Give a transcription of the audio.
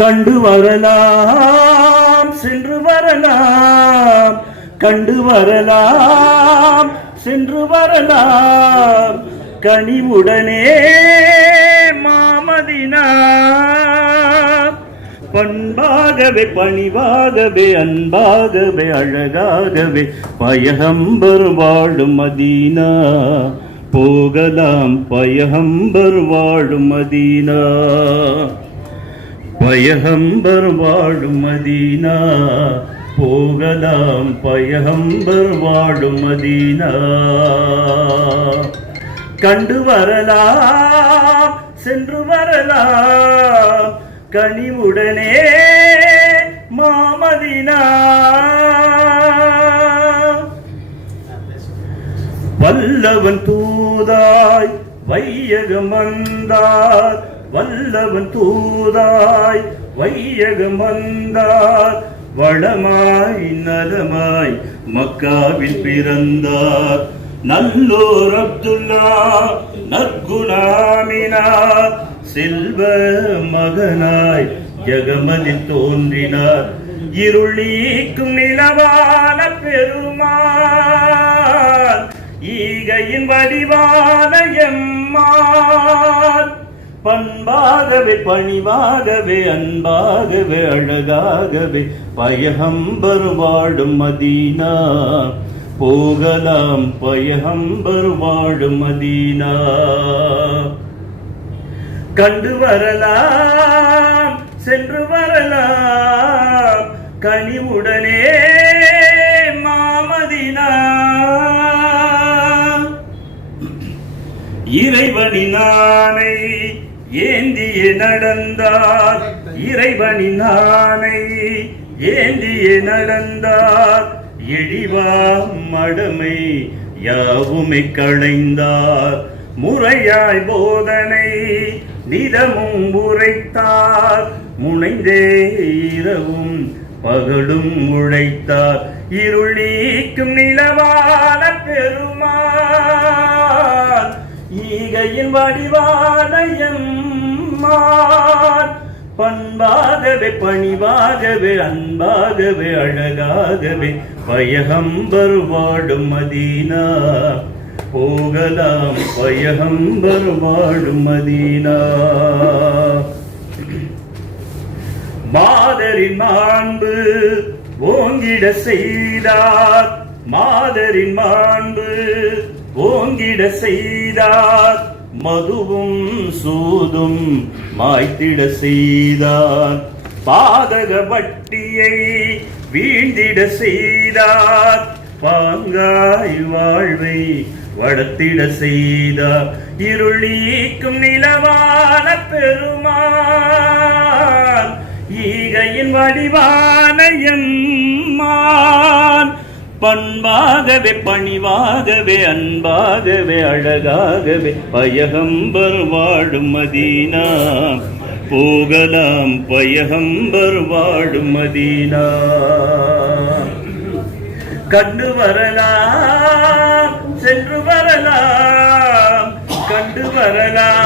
கண்டு வரலாம் சென்று வரலாம், கண்டு வரலாம் சென்று வரலாம், கனிவுடனே மாமதினா. பண்பாகவே பணிவாகவே அன்பாகவே அழகாகவே பயகம்பர் வாழும் மதீனா. போகலாம் பயகம்பர் வாழும் மதீனா, பயகம்பர் வாழும் மதீனா. போகலாம் பயகம்பர் வாழும் மதீனா. கண்டு வரலாம் சென்று வரலாம், கனிவுடனே மாமதினா. வல்லவன் தூதாய் வையகம் வந்தார், வல்லவன் தூதாய் வையகம் வந்தார், வளமாய் நலமாய் மக்காவில் பிறந்தார். நல்லோர் அப்துல்லா நற்குணாமினா, செல்வ மகனாய் ஜகமதில் தோன்றினார். இருளீக்கும் நிலவான பெருமான், ஈகையின் வடிவான எம்மான். பண்பாகவே பணிவாகவே அன்பாகவே அழகாகவே பயகம்பர் வாழும் மதீனா. போகலாம் பயகம்பர் வாழும் மதீனா. கண்டு வரலாம் சென்று வரலாம், கனிவுடனே மாமதினா. இறைவனின் ஆணை ஏந்தியே நடந்தார், இறைவனின் ஆணை ஏந்தியே நடந்தார். எழிவாம் மடமை யாவுமை களைந்தார், முறையாய் போதனை நிதமும் உரைத்தார். முனைந்தே இரவும் பகலும் உழைத்தார், இருளீக்கும் நிலவான பெருமான். ஈகையின் வடிவான எம்மான். பண்பாகவே பணிவாகவே அன்பாகவே அழகாகவே பயகம்பர் வாழும் மதீனா. போகலாம் பயகம்பர் வாழும் மதீனா. மாதரின் மாண்பு ஓங்கிட செய்தார், மாதரின் மாண்பு ஓங்கிட செய்தார். மதுவும் சூதும் மாய்த்திட செய்தார், பாதக வட்டியை வீழ்ந்திட செய்தார். பாங்காய் வாழ்வை வளர்த்திட செய்தார், இருளீக்கும் நிலவான பெருமான். ஈகையின் வடிவான எம்மான். பண்பாகவே பணிவாகவே அன்பாகவே அழகாகவே பயகம்பர் வாழும் மதீனா. போகலாம் பயகம்பர் வாழும் மதீனா. கண்டு வரலாம் சென்று வரலாம், கண்டு வரலாம்